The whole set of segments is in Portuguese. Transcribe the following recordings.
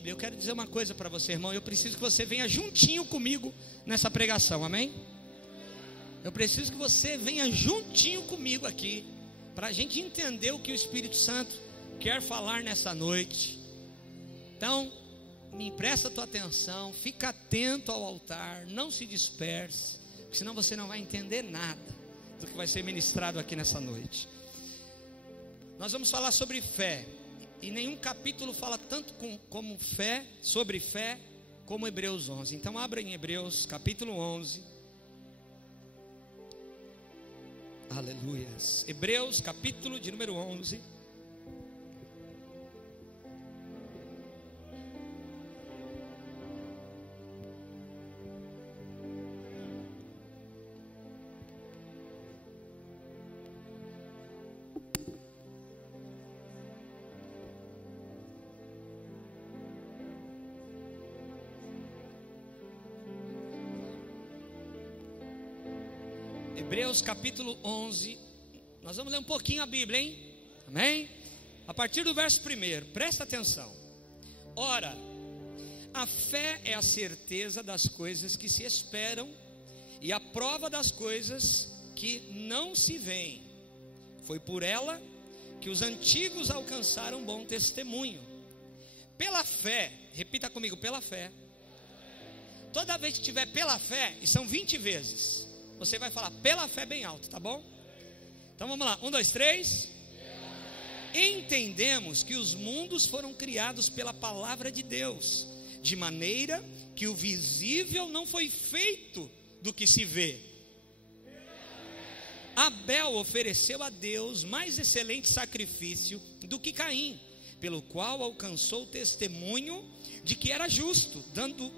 Bíblia, eu quero dizer uma coisa para você, irmão. Eu preciso que você venha juntinho comigo nessa pregação, amém? Eu preciso que você venha juntinho comigo aqui, para a gente entender o que o Espírito Santo quer falar nessa noite. Então, me empresta a tua atenção, fica atento ao altar, não se disperse, porque senão você não vai entender nada do que vai ser ministrado aqui nessa noite. Nós vamos falar sobre fé, e nenhum capítulo fala tanto sobre fé, como Hebreus 11. Então abra em Hebreus capítulo 11. Aleluias. Hebreus capítulo de número 11. Hebreus capítulo 11, nós vamos ler um pouquinho a Bíblia, hein? Amém? A partir do verso 1, presta atenção. Ora, a fé é a certeza das coisas que se esperam e a prova das coisas que não se veem. Foi por ela que os antigos alcançaram bom testemunho. Pela fé, repita comigo, pela fé. Toda vez que tiver pela fé, e são 20 vezes, você vai falar pela fé bem alto, tá bom? Então vamos lá, 1, 2, 3. Entendemos que os mundos foram criados pela palavra de Deus, de maneira que o visível não foi feito do que se vê. Abel ofereceu a Deus mais excelente sacrifício do que Caim, pelo qual alcançou o testemunho de que era justo, dando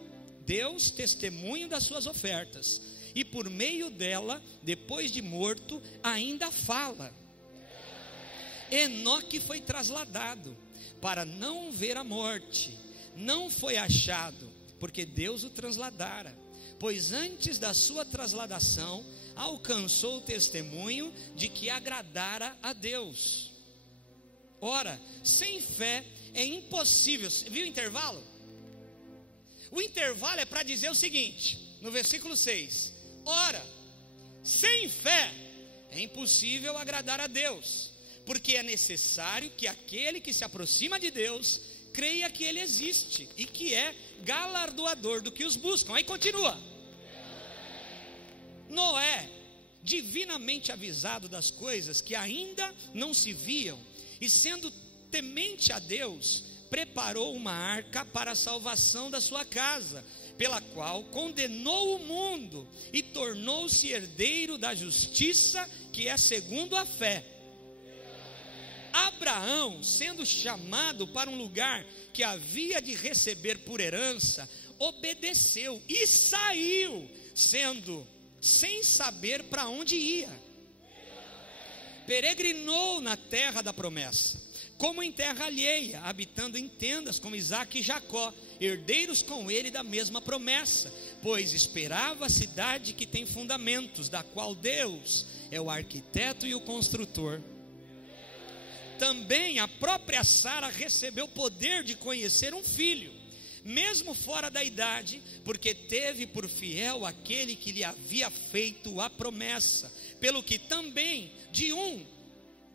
Deus testemunho das suas ofertas. E por meio dela, depois de morto, ainda fala. Enoque foi trasladado para não ver a morte. Não foi achado, porque Deus o trasladara. Pois antes da sua trasladação, alcançou o testemunho de que agradara a Deus. Ora, sem fé é impossível. Viu o intervalo? O intervalo é para dizer o seguinte, no versículo 6. Ora, sem fé é impossível agradar a Deus, porque é necessário que aquele que se aproxima de Deus creia que Ele existe e que é galardoador do que os buscam. Aí continua. Noé, divinamente avisado das coisas que ainda não se viam, e sendo temente a Deus, preparou uma arca para a salvação da sua casa, pela qual condenou o mundo e tornou-se herdeiro da justiça, que é segundo a fé. Abraão, sendo chamado para um lugar que havia de receber por herança, obedeceu e saiu, sem saber para onde ia. Peregrinou na terra da promessa, como em terra alheia, habitando em tendas com Isaque e Jacó, herdeiros com ele da mesma promessa, pois esperava a cidade que tem fundamentos, da qual Deus é o arquiteto e o construtor. Também a própria Sara recebeu poder de conhecer um filho, mesmo fora da idade, porque teve por fiel aquele que lhe havia feito a promessa, pelo que também de um,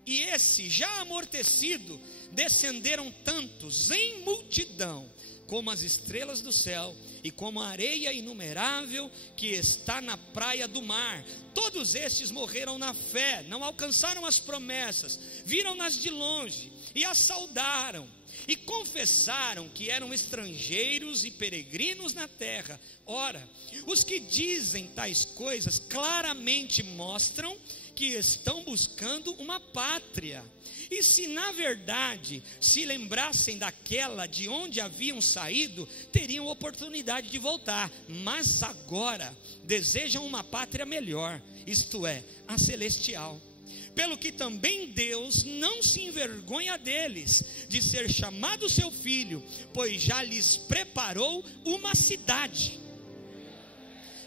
e esse já amortecido, descenderam tantos em multidão, como as estrelas do céu, e como a areia inumerável que está na praia do mar. Todos estes morreram na fé, não alcançaram as promessas, viram-nas de longe, e as saudaram, e confessaram que eram estrangeiros e peregrinos na terra. Ora, os que dizem tais coisas claramente mostram que estão buscando uma pátria. E se na verdade se lembrassem daquela de onde haviam saído, teriam oportunidade de voltar. Mas agora desejam uma pátria melhor, isto é, a celestial. Pelo que também Deus não se envergonha deles, de ser chamado seu filho, pois já lhes preparou uma cidade.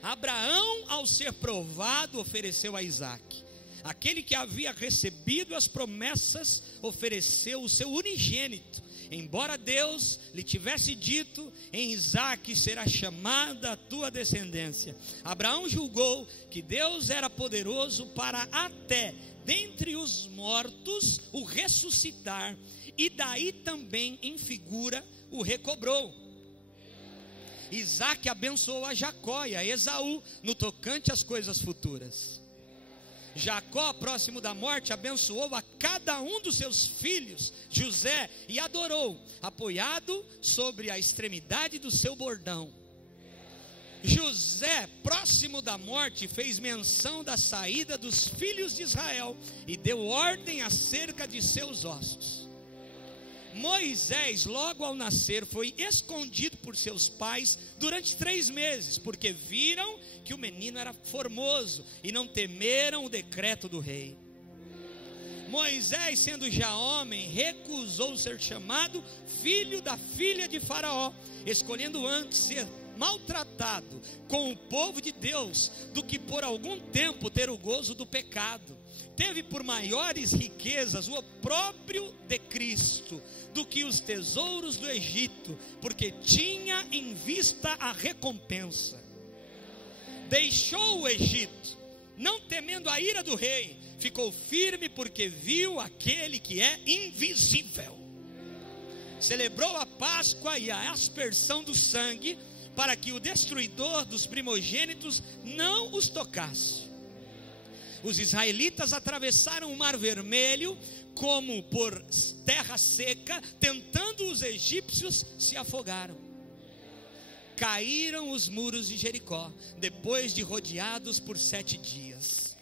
Abraão, ao ser provado, ofereceu a Isaque. Aquele que havia recebido as promessas ofereceu o seu unigênito, embora Deus lhe tivesse dito: em Isaque será chamada a tua descendência, Abraão julgou que Deus era poderoso para até dentre os mortos o ressuscitar, e daí também em figura o recobrou. Isaque abençoou a Jacó e a Esaú no tocante às coisas futuras. Jacó, próximo da morte, abençoou a cada um dos seus filhos, José, e adorou, apoiado sobre a extremidade do seu bordão. José, próximo da morte, fez menção da saída dos filhos de Israel e deu ordem acerca de seus ossos. Moisés, logo ao nascer, foi escondido por seus pais durante 3 meses, porque viram que o menino era formoso e não temeram o decreto do rei. Moisés, sendo já homem, recusou ser chamado filho da filha de Faraó, escolhendo antes ser maltratado com o povo de Deus do que por algum tempo ter o gozo do pecado. Teve por maiores riquezas o opróbrio de Cristo do que os tesouros do Egito, porque tinha em vista a recompensa. Deixou o Egito, não temendo a ira do rei, ficou firme porque viu aquele que é invisível. Celebrou a Páscoa e a aspersão do sangue, para que o destruidor dos primogênitos não os tocasse. Os israelitas atravessaram o Mar Vermelho como por terra seca, tentando os egípcios se afogaram. Caíram os muros de Jericó, depois de rodeados por 7 dias.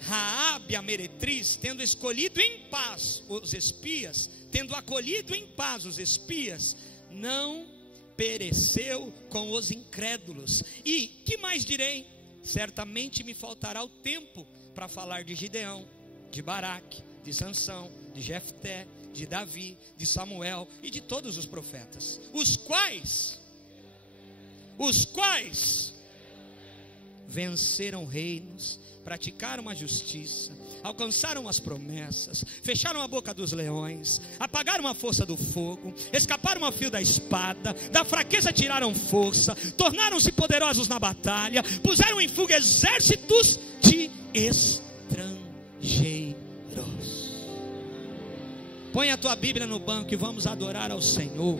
Raabe, a meretriz, tendo escolhido em paz os espias, tendo acolhido em paz os espias, não pereceu com os incrédulos. E que mais direi? Certamente me faltará o tempo para falar de Gideão, de Baraque, de Sansão, de Jefté, de Davi, de Samuel e de todos os profetas, os quais venceram reinos, praticaram a justiça, alcançaram as promessas, fecharam a boca dos leões, apagaram a força do fogo, escaparam ao fio da espada, da fraqueza tiraram força, tornaram-se poderosos na batalha, puseram em fuga exércitos de estrangeiros. Põe a tua Bíblia no banco e vamos adorar ao Senhor.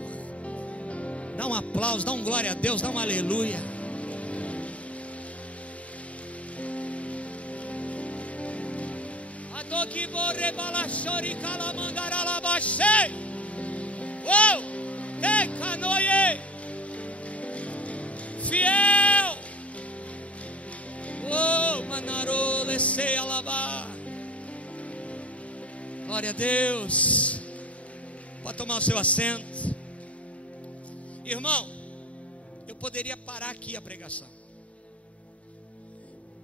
Dá um aplauso, dá um glória a Deus, dá um aleluia. Fiel. Glória a Deus. Pode tomar o seu assento. Irmão, eu poderia parar aqui a pregação.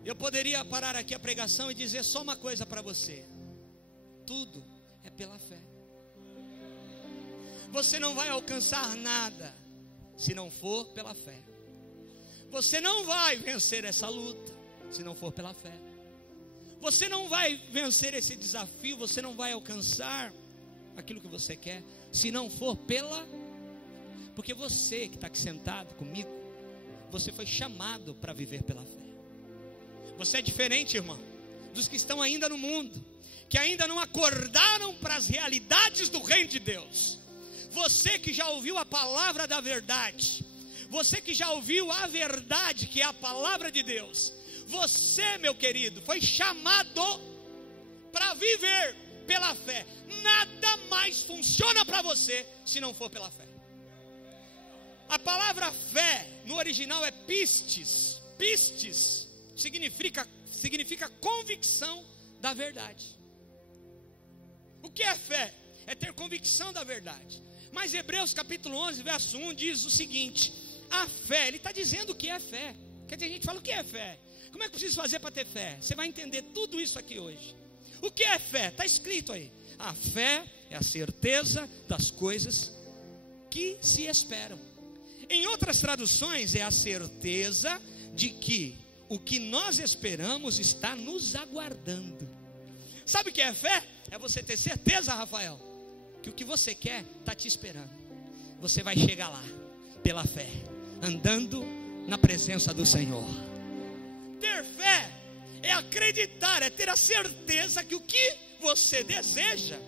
Eu poderia parar aqui a pregação e dizer só uma coisa para você: tudo é pela fé. Você não vai alcançar nada se não for pela fé. Você não vai vencer essa luta se não for pela fé. Você não vai vencer esse desafio, você não vai alcançar aquilo que você quer se não for pela... Porque você que está aqui sentado comigo, você foi chamado para viver pela fé. Você é diferente, irmão, dos que estão ainda no mundo, que ainda não acordaram para as realidades do reino de Deus. Você que já ouviu a palavra da verdade, você que já ouviu a verdade que é a palavra de Deus, você, meu querido, foi chamado para viver pela fé. Nada mais funciona para você se não for pela fé. A palavra fé no original é pistes. Pistes significa convicção da verdade. O que é fé? É ter convicção da verdade. Mas Hebreus capítulo 11, verso 1 diz o seguinte: a fé, ele está dizendo o que é fé. Quer dizer, a gente fala o que é fé. Como é que eu preciso fazer para ter fé? Você vai entender tudo isso aqui hoje. O que é fé? Está escrito aí. A fé é a certeza das coisas que se esperam. Em outras traduções, é a certeza de que o que nós esperamos está nos aguardando. Sabe o que é fé? É você ter certeza, Rafael, que o que você quer está te esperando. Você vai chegar lá, pela fé, andando na presença do Senhor. Ter fé é acreditar, é ter a certeza que o que você deseja,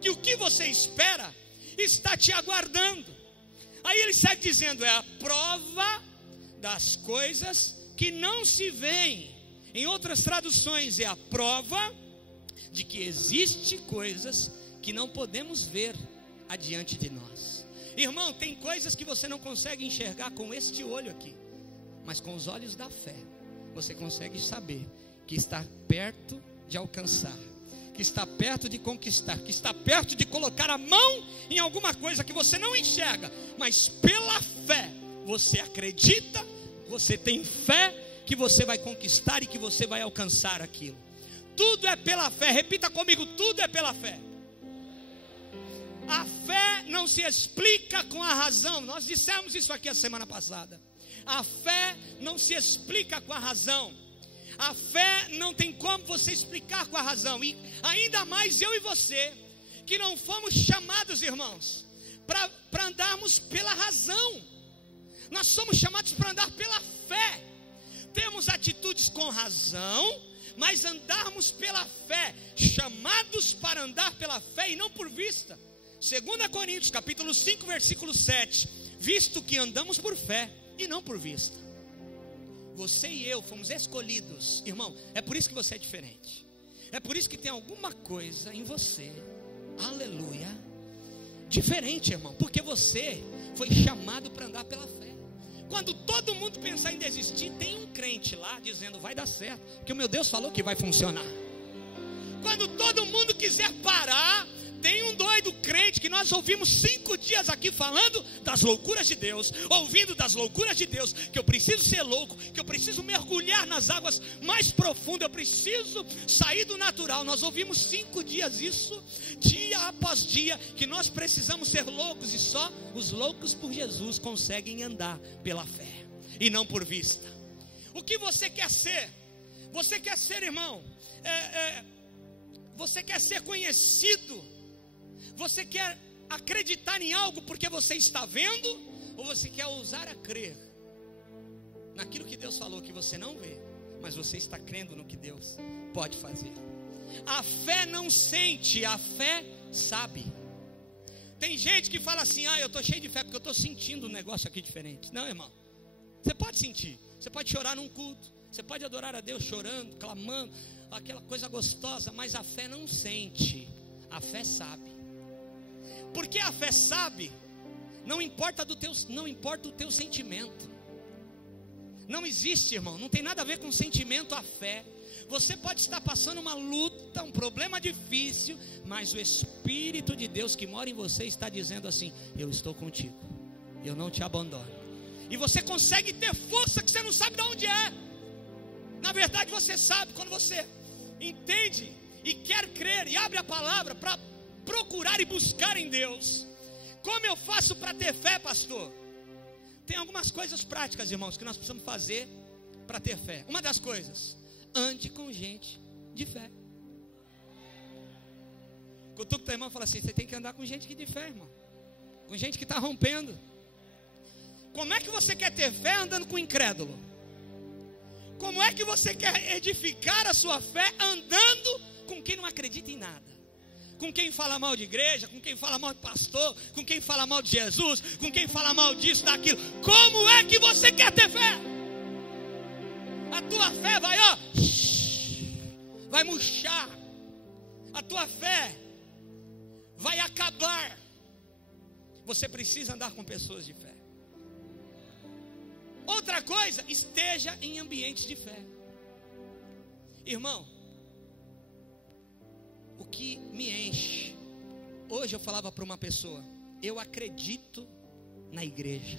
que o que você espera, está te aguardando. Aí ele segue dizendo, é a prova das coisas que não se veem. Em outras traduções, é a prova de que existem coisas que não podemos ver adiante de nós. Irmão, tem coisas que você não consegue enxergar com este olho aqui, mas com os olhos da fé, você consegue saber que está perto de alcançar, que está perto de conquistar, que está perto de colocar a mão em alguma coisa que você não enxerga, mas pela fé, você acredita, você tem fé que você vai conquistar e que você vai alcançar aquilo. Tudo é pela fé, repita comigo, tudo é pela fé. A fé não se explica com a razão, nós dissemos isso aqui a semana passada. A fé não se explica com a razão. A fé não tem como você explicar com a razão. E ainda mais eu e você, que não fomos chamados, irmãos, para andarmos pela razão. Nós somos chamados para andar pela fé. Temos atitudes com razão, mas andarmos pela fé, chamados para andar pela fé e não por vista. 2 Coríntios capítulo 5 versículo 7, visto que andamos por fé e não por vista. Você e eu fomos escolhidos, irmão, é por isso que você é diferente. É por isso que tem alguma coisa em você, aleluia, diferente, irmão, porque você foi chamado para andar pela fé. Quando todo mundo pensar em desistir, tem um crente lá dizendo, vai dar certo, porque o meu Deus falou que vai funcionar. Quando todo mundo quiser parar, tem um doido crente que nós ouvimos 5 dias aqui falando das loucuras de Deus, ouvindo das loucuras de Deus, que eu preciso ser louco, que eu preciso mergulhar nas águas mais profundas, eu preciso sair do natural. Nós ouvimos 5 dias isso, dia após dia, que nós precisamos ser loucos, e só os loucos por Jesus conseguem andar pela fé e não por vista. O que você quer ser? Você quer ser, irmão, você quer ser conhecido? Você quer acreditar em algo porque você está vendo? Ou você quer ousar a crer naquilo que Deus falou que você não vê, mas você está crendo no que Deus pode fazer? A fé não sente, a fé sabe. Tem gente que fala assim, eu estou cheio de fé porque eu estou sentindo um negócio aqui diferente. Não, irmão, você pode sentir, você pode chorar num culto, você pode adorar a Deus chorando, clamando, aquela coisa gostosa, mas a fé não sente, a fé sabe. Porque a fé sabe, não importa o teu sentimento. Não existe, irmão, não tem nada a ver com sentimento a fé. Você pode estar passando uma luta, um problema difícil, mas o Espírito de Deus que mora em você está dizendo assim, eu estou contigo, eu não te abandono. E você consegue ter força que você não sabe de onde é. Na verdade você sabe, quando você entende e quer crer e abre a palavra para procurar e buscar em Deus. Como eu faço para ter fé, pastor? Tem algumas coisas práticas, irmãos, que nós precisamos fazer para ter fé. Uma das coisas, ande com gente de fé. Cutuca o teu irmão e fala assim, você tem que andar com gente de fé, irmão, com gente que está rompendo. Como é que você quer ter fé andando com incrédulo? Como é que você quer edificar a sua fé andando com quem não acredita em nada? Com quem fala mal de igreja, com quem fala mal de pastor, com quem fala mal de Jesus, com quem fala mal disso, daquilo. Como é que você quer ter fé? A tua fé vai, vai murchar. A tua fé vai acabar. Você precisa andar com pessoas de fé. Outra coisa, esteja em ambientes de fé. Irmão, o que me enche, hoje eu falava para uma pessoa, eu acredito na igreja.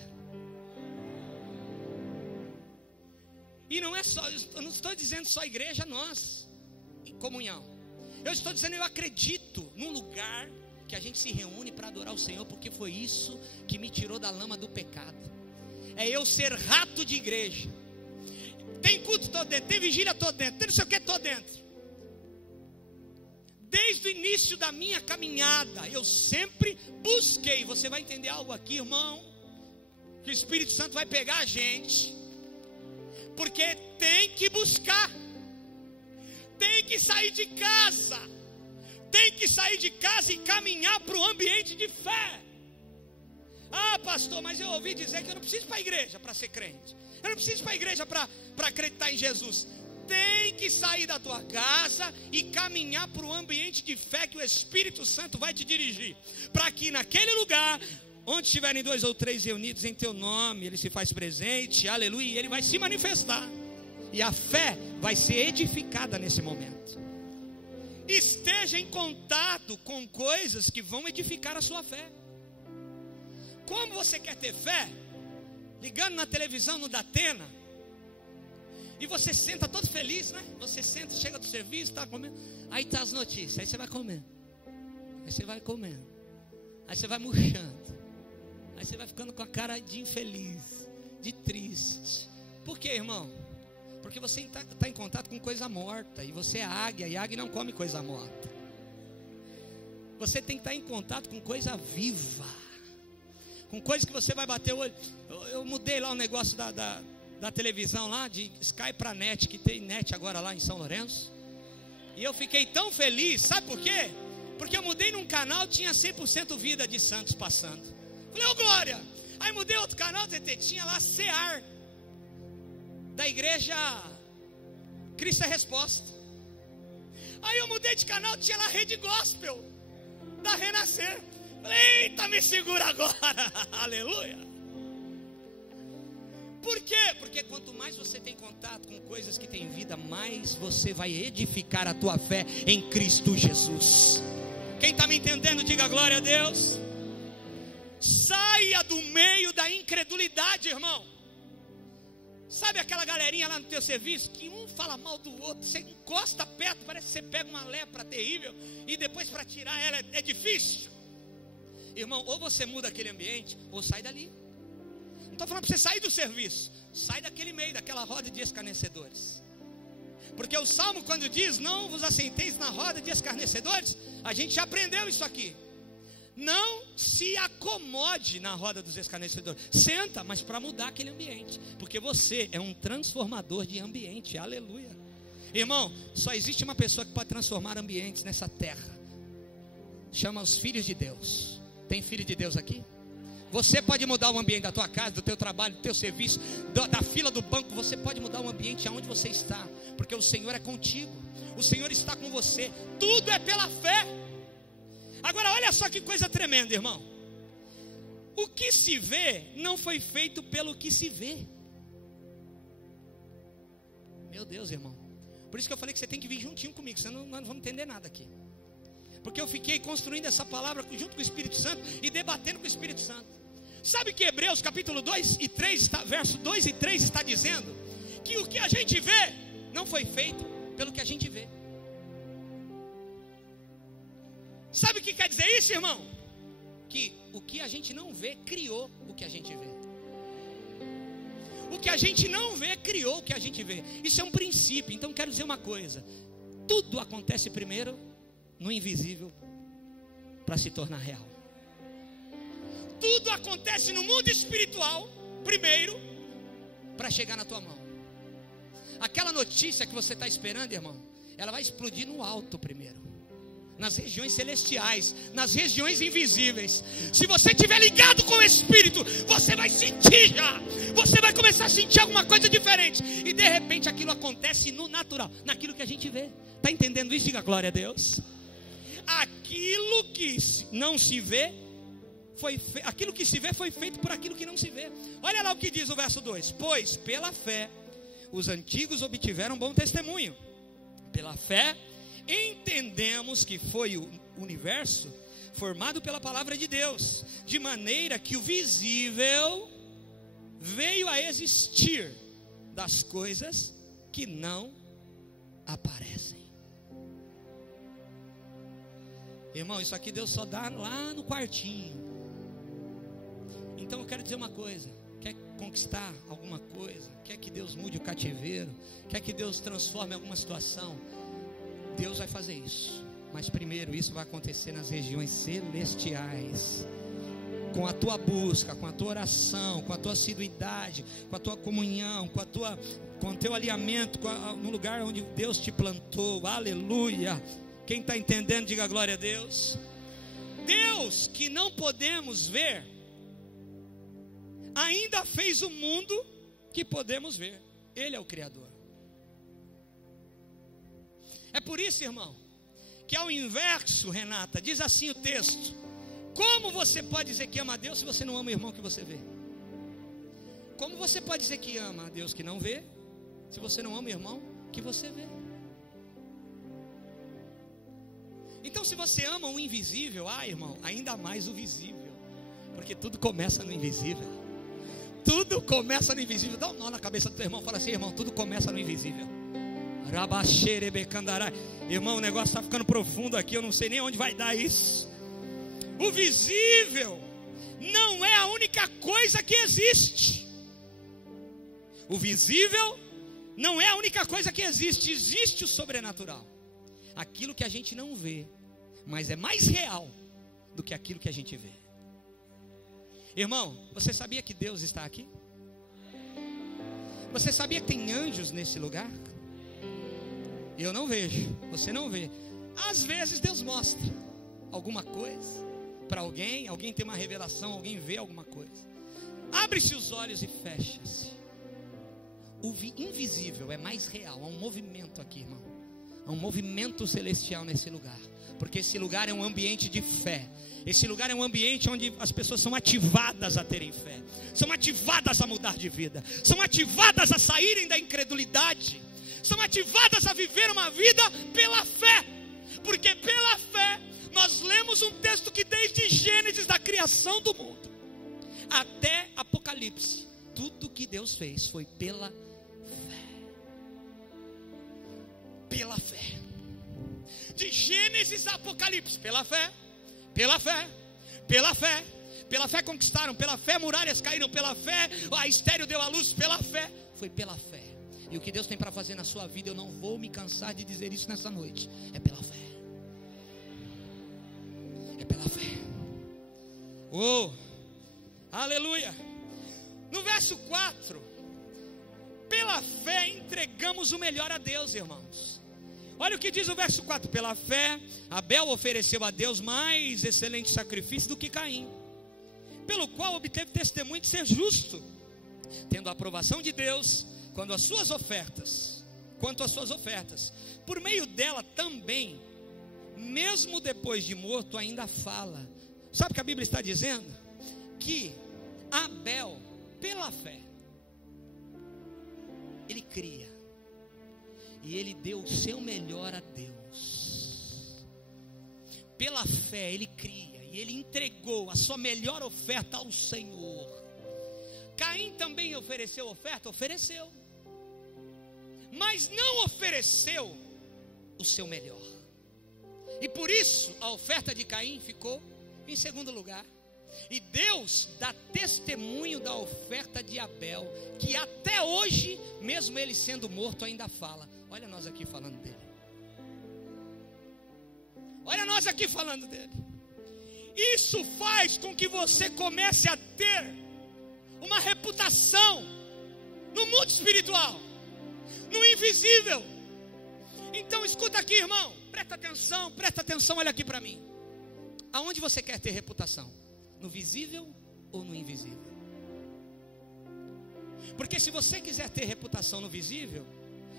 E não é só, eu não estou dizendo só igreja, nós, em comunhão. Eu estou dizendo, eu acredito num lugar que a gente se reúne para adorar o Senhor, porque foi isso que me tirou da lama do pecado. É eu ser rato de igreja. Tem culto, estou dentro, tem vigília, estou dentro, tem não sei o que, estou dentro. Desde desde o início da minha caminhada, eu sempre busquei. Você vai entender algo aqui, irmão, que o Espírito Santo vai pegar a gente, porque tem que buscar, tem que sair de casa, e caminhar para o ambiente de fé. Ah, pastor, mas eu ouvi dizer que eu não preciso ir para a igreja para ser crente, eu não preciso ir para a igreja para acreditar em Jesus. Tem que sair da tua casa e caminhar para o ambiente de fé que o Espírito Santo vai te dirigir, para que naquele lugar, onde estiverem 2 ou 3 reunidos em teu nome, ele se faz presente, aleluia, e ele vai se manifestar, e a fé vai ser edificada nesse momento. Esteja em contato com coisas que vão edificar a sua fé. Como você quer ter fé? Ligando na televisão no Datena, e você senta todo feliz, né? Você senta, chega do serviço, está comendo, aí tá as notícias, aí você vai comendo, aí você vai comendo, aí você vai murchando, aí você vai ficando com a cara de infeliz, de triste. Por quê, irmão? Porque você está em contato com coisa morta, e você é águia, e águia não come coisa morta. Você tem que estar em contato com coisa viva, com coisas que você vai bater o olho. Eu mudei lá o negócio da televisão lá, de Sky para net, que tem net agora lá em São Lourenço, e eu fiquei tão feliz, sabe por quê? Porque eu mudei num canal, tinha 100% Vida de Santos passando. Falei, ô glória! Aí mudei outro canal, tinha lá CEAR, da igreja Cristo é Resposta. Aí eu mudei de canal, tinha lá Rede Gospel, da Renascer. Falei, eita, me segura agora, aleluia. Por quê? Porque quanto mais você tem contato com coisas que têm vida, mais você vai edificar a tua fé em Cristo Jesus. Quem está me entendendo, diga glória a Deus. Saia do meio da incredulidade, irmão. Sabe aquela galerinha lá no teu serviço, que um fala mal do outro, você encosta perto, parece que você pega uma lepra terrível, e depois para tirar ela é difícil. Irmão, ou você muda aquele ambiente, ou sai dali. Não estou falando para você sair do serviço, sai daquele meio, daquela roda de escarnecedores. Porque o Salmo, quando diz, não vos assenteis na roda de escarnecedores, a gente já aprendeu isso aqui. Não se acomode na roda dos escarnecedores. Senta, mas para mudar aquele ambiente, porque você é um transformador de ambiente, aleluia. Irmão, só existe uma pessoa que pode transformar ambientes nessa terra, chama os filhos de Deus. Tem filho de Deus aqui? Você pode mudar o ambiente da tua casa, do teu trabalho, do teu serviço, da fila do banco. Você pode mudar o ambiente aonde você está, porque o Senhor é contigo, o Senhor está com você. Tudo é pela fé. Agora olha só que coisa tremenda, irmão. O que se vê não foi feito pelo que se vê. Meu Deus, irmão. Por isso que eu falei que você tem que vir juntinho comigo, senão nós não vamos entender nada aqui. Porque eu fiquei construindo essa palavra junto com o Espírito Santo e debatendo com o Espírito Santo. Sabe que Hebreus capítulo 2 e 3, verso 2 e 3 está dizendo que o que a gente vê não foi feito pelo que a gente vê. Sabe o que quer dizer isso, irmão? Que o que a gente não vê criou o que a gente vê. O que a gente não vê criou o que a gente vê. Isso é um princípio. Então quero dizer uma coisa: tudo acontece primeiro no invisível para se tornar real. Tudo acontece no mundo espiritual primeiro para chegar na tua mão. Aquela notícia que você está esperando, irmão, ela vai explodir no alto primeiro, nas regiões celestiais, nas regiões invisíveis. Se você estiver ligado com o Espírito, você vai sentir já. Você vai começar a sentir alguma coisa diferente. E de repente aquilo acontece no natural, naquilo que a gente vê. Está entendendo isso? Diga glória a Deus. Aquilo que não se vê, aquilo que se vê foi feito por aquilo que não se vê. Olha lá o que diz o verso 2. Pois pela fé os antigos obtiveram bom testemunho. Pela fé entendemos que foi o universo formado pela palavra de Deus, de maneira que o visível veio a existir das coisas que não aparecem. Irmão, isso aqui Deus só dá lá no quartinho. Então eu quero dizer uma coisa: quer conquistar alguma coisa, quer que Deus mude o cativeiro, quer que Deus transforme alguma situação, Deus vai fazer isso, Mas primeiro isso vai acontecer nas regiões celestiais. Com a tua busca, com a tua oração, com a tua assiduidade, com a tua comunhão, com o teu alinhamento no lugar onde Deus te plantou. Aleluia. Quem está entendendo, diga glória a Deus. Deus, que não podemos ver, ainda fez o mundo que podemos ver. Ele é o Criador. É por isso, irmão, que ao inverso, Renata, diz assim o texto: como você pode dizer que ama a Deus se você não ama o irmão que você vê? Como você pode dizer que ama a Deus que não vê, se você não ama o irmão que você vê? Então, se você ama o invisível, irmão, ainda mais o visível, porque tudo começa no invisível. Tudo começa no invisível. Dá um nó na cabeça do teu irmão, fala assim: irmão, tudo começa no invisível. Irmão, o negócio está ficando profundo aqui, eu não sei nem onde vai dar isso. O visível não é a única coisa que existe. O visível não é a única coisa que existe. Existe o sobrenatural, aquilo que a gente não vê, mas é mais real do que aquilo que a gente vê. Irmão, você sabia que Deus está aqui? Você sabia que tem anjos nesse lugar? Eu não vejo, você não vê. Às vezes Deus mostra alguma coisa para alguém, alguém tem uma revelação, alguém vê alguma coisa. Abre-se os olhos e fecha-se. O invisível é mais real. Há um movimento aqui, irmão. Há um movimento celestial nesse lugar, porque esse lugar é um ambiente de fé. Esse lugar é um ambiente onde as pessoas são ativadas a terem fé, são ativadas a mudar de vida, são ativadas a saírem da incredulidade, são ativadas a viver uma vida pela fé. Porque pela fé nós lemos um texto que desde Gênesis, da criação do mundo até Apocalipse, tudo que Deus fez foi pela fé. Pela fé. De Gênesis a Apocalipse, pela fé. Pela fé, pela fé, pela fé conquistaram, pela fé muralhas caíram, pela fé a estéril deu à luz, pela fé, foi pela fé. E o que Deus tem para fazer na sua vida, eu não vou me cansar de dizer isso nessa noite, é pela fé. É pela fé. Oh, aleluia. No verso 4, pela fé entregamos o melhor a Deus, irmãos. Olha o que diz o verso 4: pela fé, Abel ofereceu a Deus mais excelente sacrifício do que Caim, pelo qual obteve testemunho de ser justo, tendo a aprovação de Deus quanto às suas ofertas. Por meio dela também, mesmo depois de morto, ainda fala. Sabe o que a Bíblia está dizendo? Que Abel, pela fé, ele cria, e ele deu o seu melhor a Deus. Pela fé ele cria, e ele entregou a sua melhor oferta ao Senhor. Caim também ofereceu oferta? Ofereceu, mas não ofereceu o seu melhor. E por isso a oferta de Caim ficou em segundo lugar. E Deus dá testemunho da oferta de Abel, que até hoje, mesmo ele sendo morto, ainda fala. Olha nós aqui falando dele. Olha nós aqui falando dele. Isso faz com que você comece a ter uma reputação no mundo espiritual, no invisível. Então escuta aqui, irmão, presta atenção, olha aqui para mim. Aonde você quer ter reputação? No visível ou no invisível? Porque se você quiser ter reputação no visível,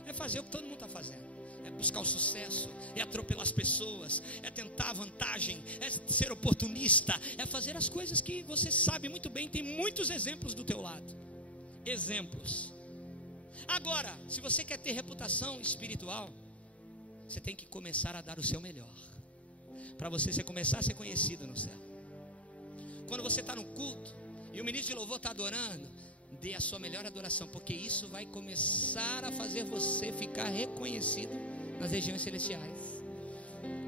é fazer o que todo mundo está fazendo, é buscar o sucesso, é atropelar as pessoas, é tentar a vantagem, é ser oportunista, é fazer as coisas que você sabe muito bem. Tem muitos exemplos do teu lado, exemplos. Agora, se você quer ter reputação espiritual, você tem que começar a dar o seu melhor, para você começar a ser conhecido no céu. Quando você está no culto e o ministro de louvor está adorando, dê a sua melhor adoração, porque isso vai começar a fazer você ficar reconhecido nas regiões celestiais.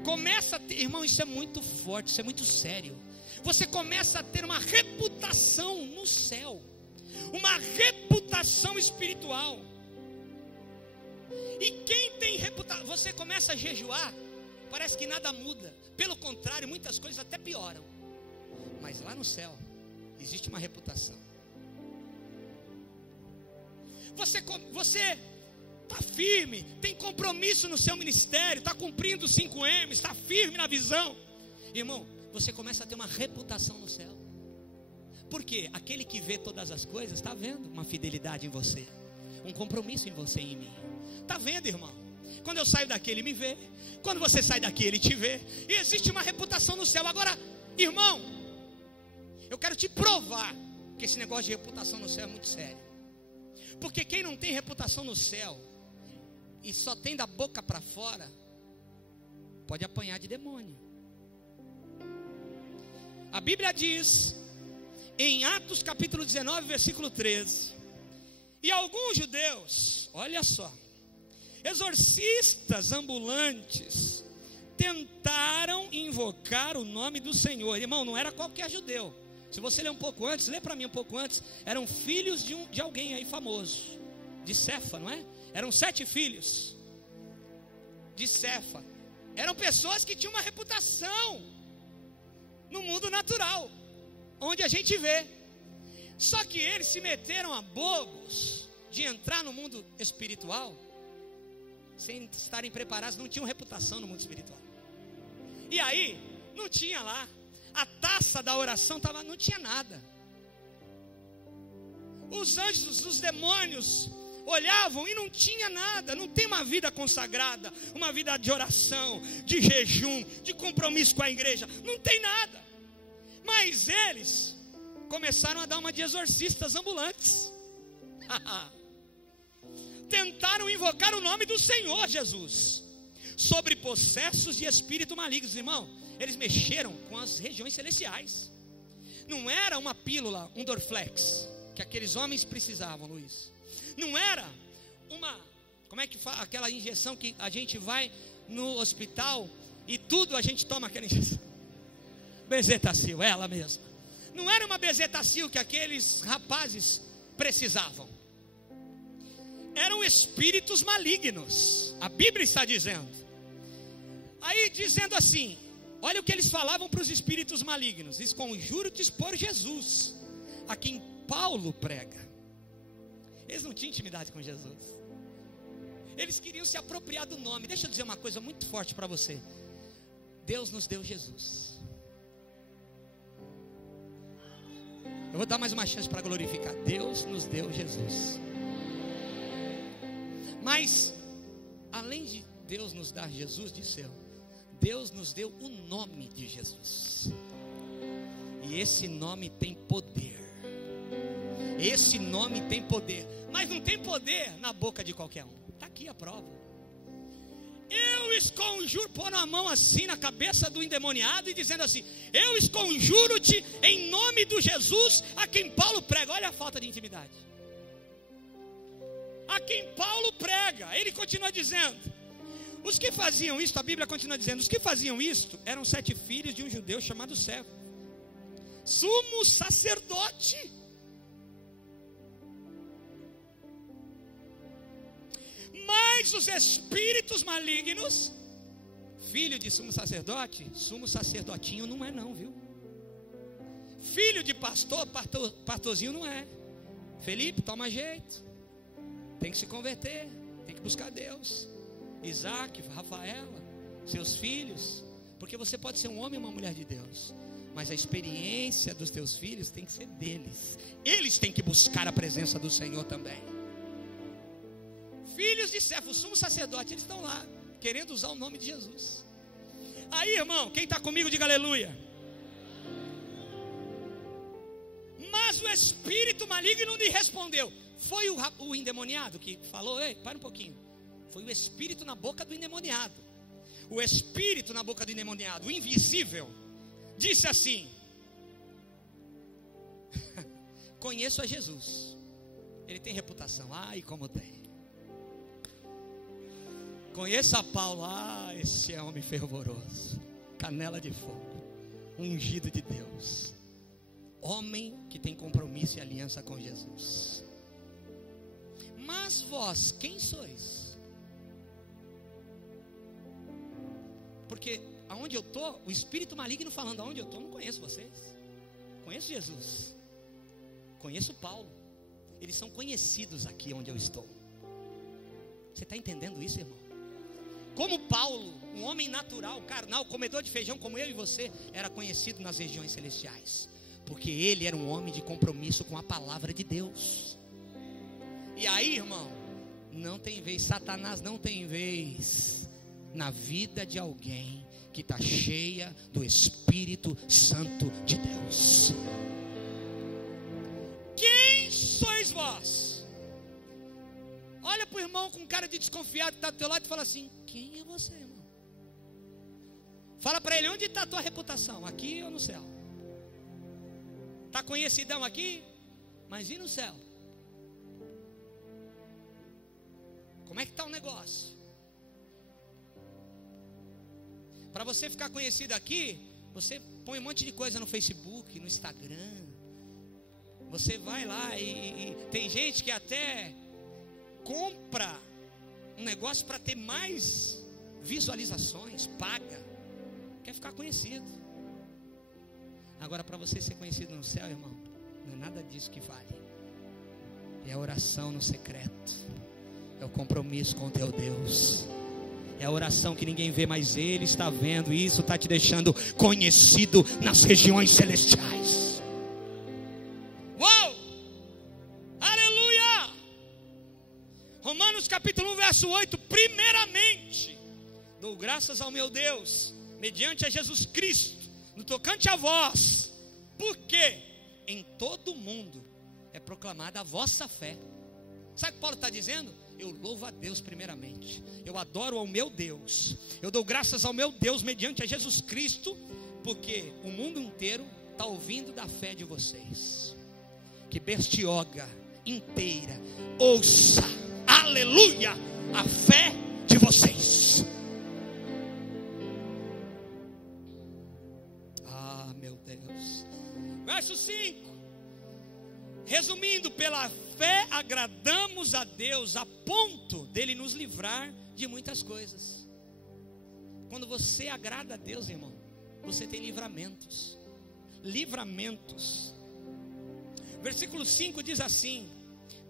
Começa a ter, irmão, isso é muito forte, isso é muito sério. Você começa a ter uma reputação no céu, uma reputação espiritual. E quem tem reputação, você começa a jejuar parece que nada muda. Pelo contrário, muitas coisas até pioram. Mas lá no céu existe uma reputação. Você está firme, tem compromisso no seu ministério, está cumprindo os 5M, está firme na visão. Irmão, você começa a ter uma reputação no céu. Por quê? Aquele que vê todas as coisas está vendo uma fidelidade em você, um compromisso em você e em mim. Está vendo, irmão? Quando eu saio daqui, ele me vê. Quando você sai daqui, ele te vê. E existe uma reputação no céu. Agora, irmão, eu quero te provar que esse negócio de reputação no céu é muito sério. Porque quem não tem reputação no céu e só tem da boca para fora, pode apanhar de demônio. A Bíblia diz, em Atos capítulo 19, versículo 13: e alguns judeus, olha só, exorcistas ambulantes, tentaram invocar o nome do Senhor. Irmão, não era qualquer judeu. Se você ler um pouco antes, lê para mim um pouco antes. Eram filhos de alguém aí famoso, de Cefa, não é? Eram 7 filhos de Cefa. Eram pessoas que tinham uma reputação no mundo natural, onde a gente vê. Só que eles se meteram a bobos de entrar no mundo espiritual sem estarem preparados, não tinham reputação no mundo espiritual. E aí, não tinha lá, a taça da oração tava, não tinha nada. Os anjos, os demônios olhavam e não tinha nada. Não tem uma vida consagrada, uma vida de oração, de jejum, de compromisso com a igreja. Não tem nada. Mas eles começaram a dar uma de exorcistas ambulantes. Tentaram invocar o nome do Senhor Jesus sobre possessos de espírito malignos. Irmão, eles mexeram com as regiões celestiais. Não era uma pílula, um Dorflex, que aqueles homens precisavam, Luiz. Não era uma, como é que fala, aquela injeção que a gente vai no hospital e tudo a gente toma aquela injeção. Bezetacil, ela mesma. Não era uma bezetacil que aqueles rapazes precisavam. Eram espíritos malignos. A Bíblia está dizendo. Aí dizendo assim, olha o que eles falavam para os espíritos malignos: esconjuro-te por Jesus, a quem Paulo prega. Eles não tinham intimidade com Jesus. Eles queriam se apropriar do nome. Deixa eu dizer uma coisa muito forte para você. Deus nos deu Jesus. Eu vou dar mais uma chance para glorificar. Deus nos deu Jesus. Mas, além de Deus nos dar Jesus, disse eu, Deus nos deu o nome de Jesus. E esse nome tem poder. Esse nome tem poder. Mas não tem poder na boca de qualquer um. Está aqui a prova. Eu esconjuro, pondo a mão assim na cabeça do endemoniado e dizendo assim: eu esconjuro-te em nome do Jesus a quem Paulo prega. Olha a falta de intimidade. A quem Paulo prega. Ele continua dizendo. Os que faziam isto, a Bíblia continua dizendo, os que faziam isto eram 7 filhos de um judeu chamado Cefa, sumo sacerdote. Mas os espíritos malignos, filho de sumo sacerdotinho não é não, viu? Filho de pastorzinho não é. Felipe, toma jeito. Tem que se converter, tem que buscar Deus. Isaac, Rafaela, seus filhos. Porque você pode ser um homem ou uma mulher de Deus, mas a experiência dos teus filhos tem que ser deles. Eles têm que buscar a presença do Senhor também. Filhos de Cefa, o sumo sacerdote, eles estão lá, querendo usar o nome de Jesus. Aí, irmão, quem está comigo, diga aleluia. Mas o espírito maligno lhe respondeu. Foi o endemoniado que falou: ei, para um pouquinho. Foi o espírito na boca do endemoniado. O espírito na boca do endemoniado, o invisível, disse assim: conheço a Jesus. Ele tem reputação. Ai, como tem. Conheço a Paulo. Ah, esse é homem fervoroso, canela de fogo, ungido de Deus, homem que tem compromisso e aliança com Jesus. Mas vós, quem sois? Porque aonde eu estou, o espírito maligno falando, aonde eu estou, não conheço vocês. Conheço Jesus. Conheço Paulo. Eles são conhecidos aqui onde eu estou. Você está entendendo isso, irmão? Como Paulo, um homem natural, carnal, comedor de feijão como eu e você, era conhecido nas regiões celestiais. Porque ele era um homem de compromisso com a palavra de Deus. E aí, irmão, não tem vez, Satanás não tem vez na vida de alguém que está cheia do Espírito Santo de Deus. Quem sois vós? Olha para o irmão com cara de desconfiado que está do teu lado e fala assim: quem é você, irmão? Fala para ele: onde está a tua reputação? Aqui ou no céu? Está conhecidão aqui? Mas e no céu? Como é que está o negócio? Para você ficar conhecido aqui, você põe um monte de coisa no Facebook, no Instagram. Você vai lá e tem gente que até compra um negócio para ter mais visualizações, paga, quer ficar conhecido. Agora, para você ser conhecido no céu, irmão, não é nada disso que vale. É a oração no secreto, é o compromisso com o teu Deus, é a oração que ninguém vê, mas Ele está vendo. E isso está te deixando conhecido nas regiões celestiais. Uou! Aleluia! Romanos capítulo 1, verso 8. Primeiramente, dou graças ao meu Deus, mediante a Jesus Cristo, no tocante a vós, porque em todo o mundo é proclamada a vossa fé. Sabe o que Paulo está dizendo? Eu louvo a Deus primeiramente, eu adoro ao meu Deus, eu dou graças ao meu Deus mediante a Jesus Cristo, porque o mundo inteiro está ouvindo da fé de vocês. Que Bertioga inteira ouça, aleluia, a fé de vocês. Ah, meu Deus. Verso 5. Resumindo, pela fé agradamos a Deus a ponto dele nos livrar de muitas coisas. Quando você agrada a Deus, irmão, você tem livramentos. Livramentos. Versículo 5 diz assim: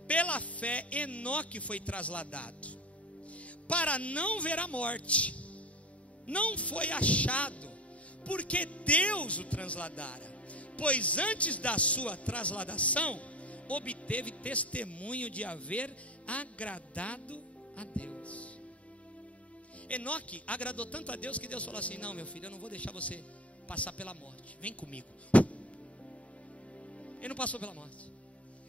pela fé Enoque foi trasladado para não ver a morte, não foi achado, porque Deus o trasladara, pois antes da sua trasladação obteve testemunho de haver agradado a Deus. Enoque agradou tanto a Deus que Deus falou assim: não, meu filho, eu não vou deixar você passar pela morte, vem comigo. Ele não passou pela morte,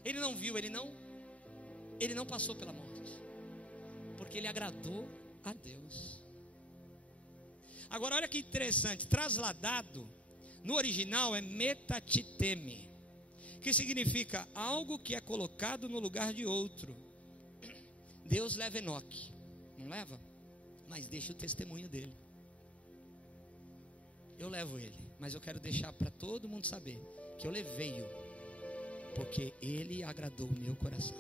ele não viu, ele não passou pela morte, porque ele agradou a Deus. Agora olha que interessante, trasladado no original é metatiteme, que significa algo que é colocado no lugar de outro. Deus leva Enoque, não leva? Mas deixa o testemunho dele. Eu levo ele, mas eu quero deixar para todo mundo saber que eu levei-o, porque ele agradou o meu coração.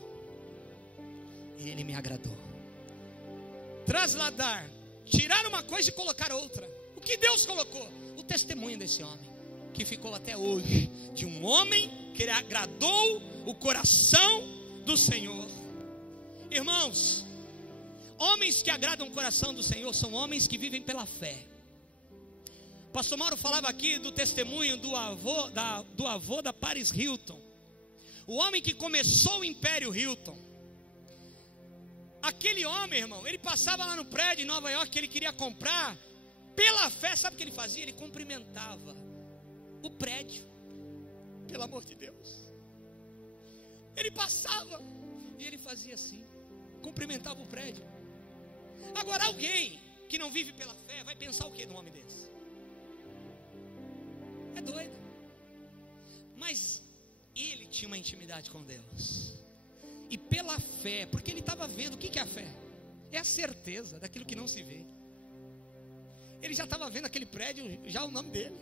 Ele me agradou. Trasladar, tirar uma coisa e colocar outra. O que Deus colocou? O testemunho desse homem, que ficou até hoje, de um homem que agradou o coração do Senhor. Irmãos, homens que agradam o coração do Senhor são homens que vivem pela fé. Pastor Mauro falava aqui do testemunho do avô da Paris Hilton, o homem que começou o Império Hilton. Aquele homem, irmão, ele passava lá no prédio em Nova York que ele queria comprar. Pela fé, sabe o que ele fazia? Ele cumprimentava o prédio, pelo amor de Deus. Ele passava e ele fazia assim, cumprimentava o prédio. Agora alguém que não vive pela fé vai pensar o que num homem desse? É doido. Mas ele tinha uma intimidade com Deus, e pela fé, porque ele estava vendo. O que é a fé? É a certeza daquilo que não se vê. Ele já estava vendo aquele prédio, já o nome dele,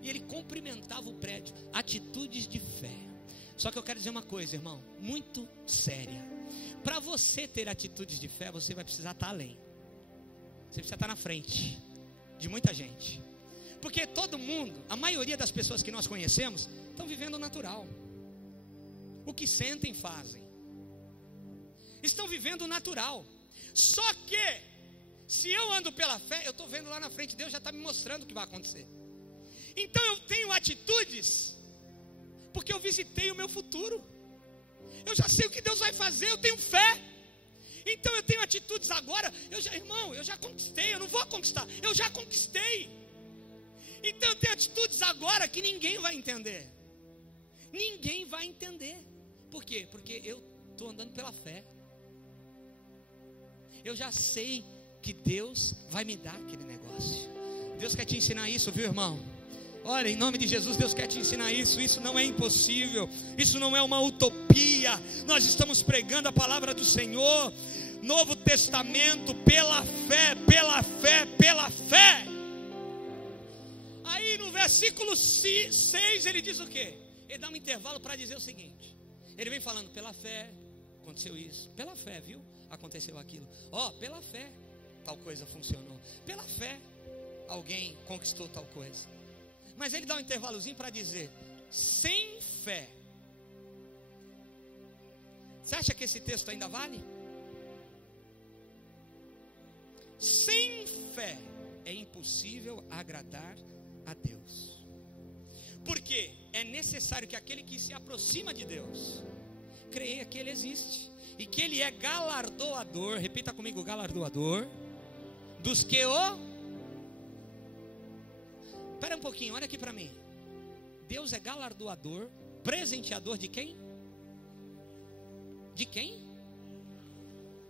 e ele cumprimentava o prédio. Atitudes de fé. Só que eu quero dizer uma coisa, irmão, muito séria. Para você ter atitudes de fé, você vai precisar estar além. Você precisa estar na frente. de muita gente. Porque todo mundo, a maioria das pessoas que nós conhecemos, estão vivendo o natural. O que sentem, fazem. Estão vivendo o natural. Só que, se eu ando pela fé, eu estou vendo lá na frente, Deus já está me mostrando o que vai acontecer. Então eu tenho atitudes, porque eu visitei o meu futuro. Eu já sei o que Deus vai fazer, eu tenho fé. Então eu tenho atitudes agora. Irmão, eu já conquistei, eu não vou conquistar, eu já conquistei. Então eu tenho atitudes agora que ninguém vai entender. Ninguém vai entender. Por quê? Porque eu estou andando pela fé. Eu já sei que Deus vai me dar aquele negócio. Deus quer te ensinar isso, viu, irmão? Olha, em nome de Jesus, Deus quer te ensinar isso. Isso não é impossível, isso não é uma utopia. Nós estamos pregando a palavra do Senhor. Novo Testamento, pela fé, pela fé, pela fé. Aí no versículo 6 ele diz o quê? Ele dá um intervalo para dizer o seguinte. Ele vem falando, pela fé aconteceu isso, pela fé, viu? Aconteceu aquilo. Pela fé tal coisa funcionou. Pela fé alguém conquistou tal coisa. Mas ele dá um intervalozinho para dizer, sem fé. Você acha que esse texto ainda vale? Sem fé é impossível agradar a Deus. Porque é necessário que aquele que se aproxima de Deus creia que Ele existe e que Ele é galardoador. Repita comigo, galardoador dos que o... Espera um pouquinho, olha aqui para mim. Deus é galardoador, presenteador de quem? De quem?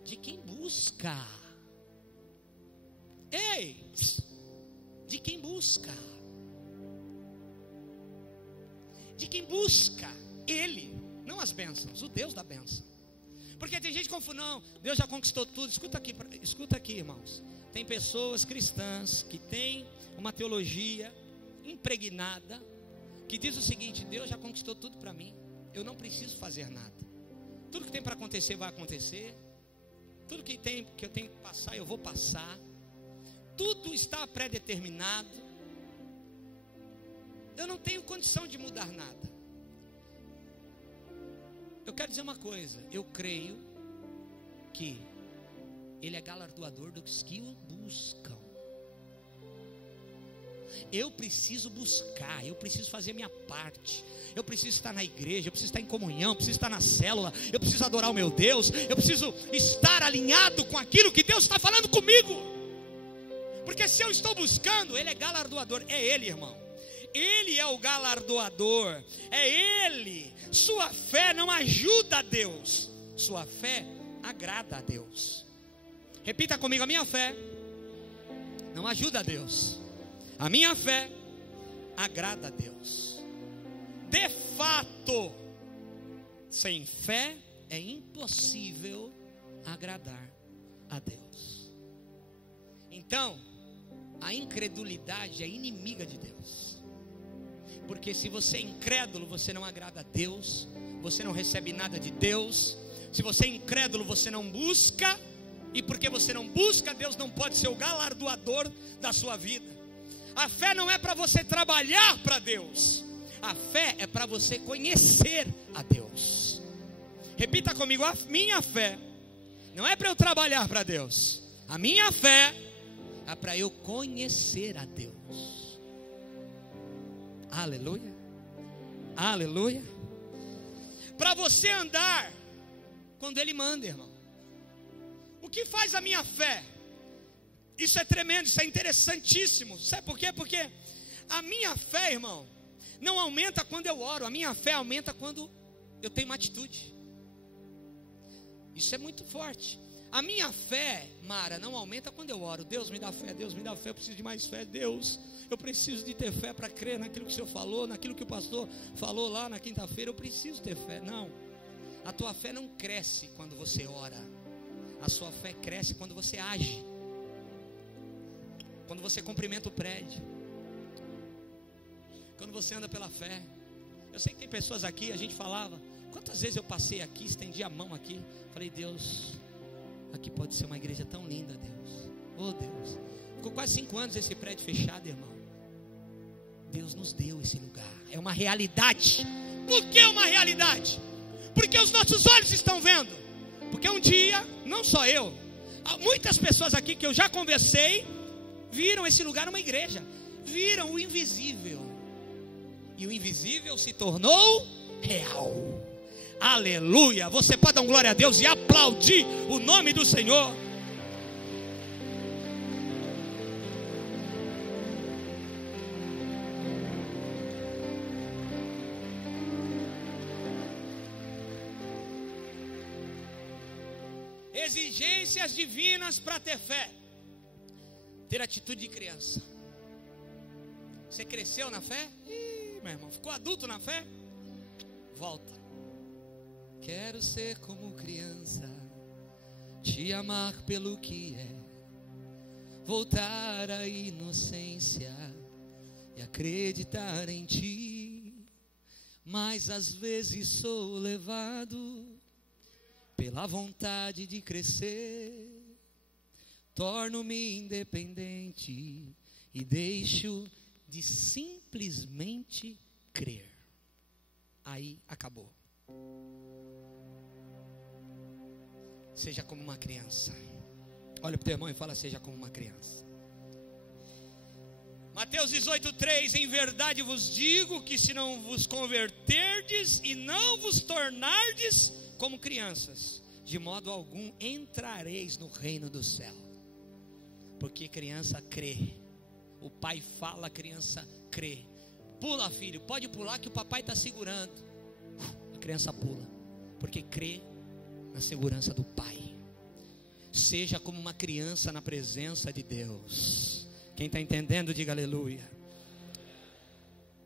De quem busca. Ei, de quem busca. De quem busca Ele, não as bênçãos, o Deus da bênção. Porque tem gente que confunde, não, Deus já conquistou tudo. Escuta aqui, irmãos. Tem pessoas cristãs que têm uma teologia impregnada, que diz o seguinte, Deus já conquistou tudo para mim, eu não preciso fazer nada. Tudo que tem para acontecer vai acontecer. Tudo que eu tenho que passar, eu vou passar. Tudo está pré-determinado. Eu não tenho condição de mudar nada. Eu quero dizer uma coisa, eu creio que Ele é galardoador dos que o buscam. Eu preciso buscar, eu preciso fazer a minha parte. Eu preciso estar na igreja, eu preciso estar em comunhão, eu preciso estar na célula, eu preciso adorar o meu Deus, eu preciso estar alinhado com aquilo que Deus está falando comigo. Porque se eu estou buscando, Ele é galardoador, é Ele, irmão. Ele é o galardoador, é Ele. Sua fé não ajuda a Deus, sua fé agrada a Deus. Repita comigo, a minha fé não ajuda a Deus, a minha fé agrada a Deus. De fato, sem fé é impossível agradar a Deus. Então, a incredulidade é inimiga de Deus. Porque se você é incrédulo, você não agrada a Deus, você não recebe nada de Deus. Se você é incrédulo, você não busca. E porque você não busca, Deus não pode ser o galardoador da sua vida. A fé não é para você trabalhar para Deus. A fé é para você conhecer a Deus. Repita comigo, a minha fé não é para eu trabalhar para Deus. A minha fé é para eu conhecer a Deus. Aleluia. Aleluia. Para você andar quando Ele manda, irmão. O que faz a minha fé? Isso é tremendo, isso é interessantíssimo. Sabe por quê? Porque a minha fé, irmão, não aumenta quando eu oro. A minha fé aumenta quando eu tenho uma atitude. Isso é muito forte. A minha fé, Mara, não aumenta quando eu oro. Deus me dá fé, Deus me dá fé, eu preciso de mais fé. Deus, eu preciso de ter fé para crer naquilo que o Senhor falou, naquilo que o pastor falou lá na quinta-feira. Eu preciso ter fé. Não, a tua fé não cresce quando você ora. A sua fé cresce quando você age. Quando você cumprimenta o prédio. Quando você anda pela fé. Eu sei que tem pessoas aqui, a gente falava, quantas vezes eu passei aqui, estendi a mão aqui, falei, Deus, aqui pode ser uma igreja tão linda, Deus. Oh Deus, ficou quase 5 anos esse prédio fechado, irmão. Deus nos deu esse lugar. É uma realidade. Por que uma realidade? Porque os nossos olhos estão vendo. Porque um dia, não só eu, muitas pessoas aqui que eu já conversei, viram esse lugar uma igreja. Viram o invisível. E o invisível se tornou real. Aleluia. Você pode dar um glória a Deus e aplaudir o nome do Senhor. Exigências divinas para ter fé. Ter atitude de criança. Você cresceu na fé? Ih, meu irmão, ficou adulto na fé? Volta. Quero ser como criança, te amar pelo que é, voltar à inocência e acreditar em ti. Mas às vezes sou levado pela vontade de crescer, torno-me independente e deixo de simplesmente crer. Aí acabou. Seja como uma criança. Olha para o teu irmão e fala: seja como uma criança. Mateus 18:3: em verdade vos digo que se não vos converterdes e não vos tornardes como crianças, de modo algum entrareis no reino do céu. Porque criança crê. O pai fala, a criança crê. Pula, filho, pode pular que o papai está segurando. A criança pula, porque crê na segurança do pai. Seja como uma criança na presença de Deus. Quem está entendendo, diga aleluia.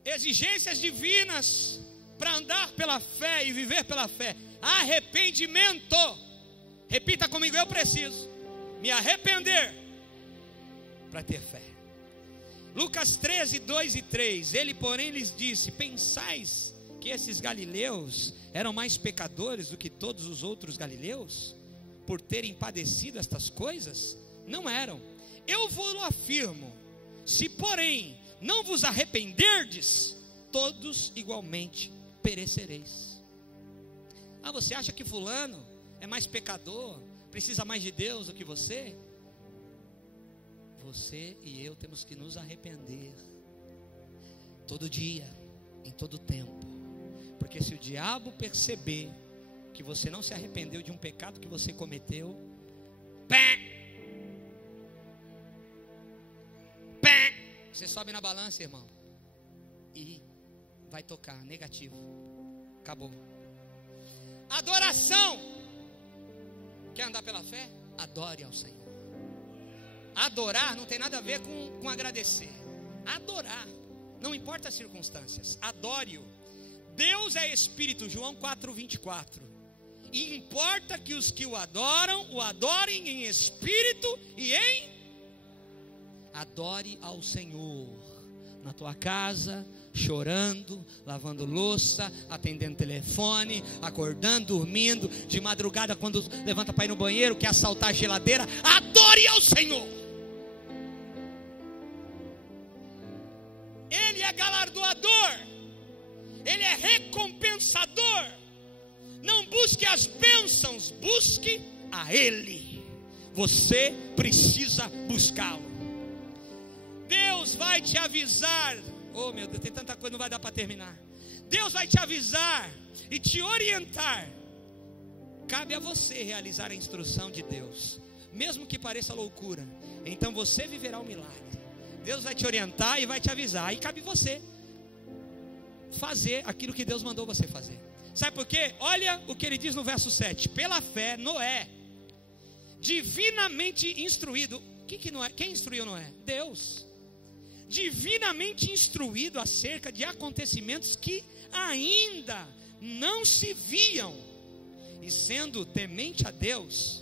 Exigências divinas para andar pela fé e viver pela fé. Arrependimento. Repita comigo: eu preciso me arrepender para ter fé. Lucas 13:2-3. Ele, porém, lhes disse: pensais que esses galileus eram mais pecadores do que todos os outros galileus, por terem padecido estas coisas? Não eram. Eu vos afirmo: se porém não vos arrependerdes, todos igualmente perecereis. Ah, você acha que fulano é mais pecador, precisa mais de Deus do que você? Você e eu temos que nos arrepender todo dia, em todo tempo. Porque se o diabo perceber que você não se arrependeu de um pecado que você cometeu, você sobe na balança, irmão, e vai tocar negativo. Acabou. Adoração. Quer andar pela fé? Adore ao Senhor. Adorar não tem nada a ver com agradecer. Adorar, não importa as circunstâncias, adore-o. Deus é Espírito, João 4:24. E importa que os que o adorem em espírito e em... Adore ao Senhor na tua casa, chorando, lavando louça, atendendo telefone, acordando, dormindo, de madrugada quando levanta para ir no banheiro, quer assaltar a geladeira. Adore ao Senhor. Ele é galardoador, Ele é recompensador. Não busque as bênçãos, busque a Ele. Você precisa buscá-lo. Deus vai te avisar. Oh meu Deus, tem tanta coisa, não vai dar para terminar. Deus vai te avisar e te orientar. Cabe a você realizar a instrução de Deus, mesmo que pareça loucura. Então você viverá o milagre. Deus vai te orientar e vai te avisar. Aí cabe você fazer aquilo que Deus mandou você fazer. Sabe por quê? Olha o que ele diz no verso 7. Pela fé, Noé, divinamente instruído. Que Noé? Quem instruiu Noé? Deus. Divinamente instruído acerca de acontecimentos que ainda não se viam, e sendo temente a Deus,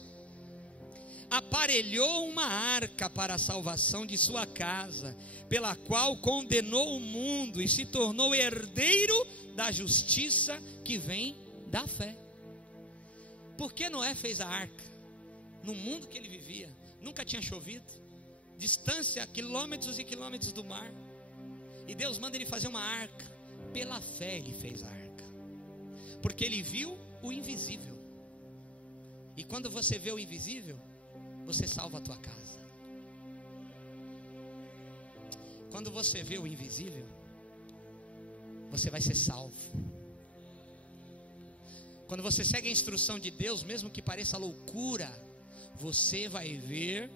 aparelhou uma arca para a salvação de sua casa, pela qual condenou o mundo e se tornou herdeiro da justiça que vem da fé. Por que Noé fez a arca? No mundo que ele vivia, nunca tinha chovido, distância, quilômetros e quilômetros do mar. E Deus manda ele fazer uma arca. Pela fé ele fez a arca, porque ele viu o invisível. E quando você vê o invisível, você salva a tua casa. Quando você vê o invisível, você vai ser salvo. Quando você segue a instrução de Deus, mesmo que pareça loucura, você vai ver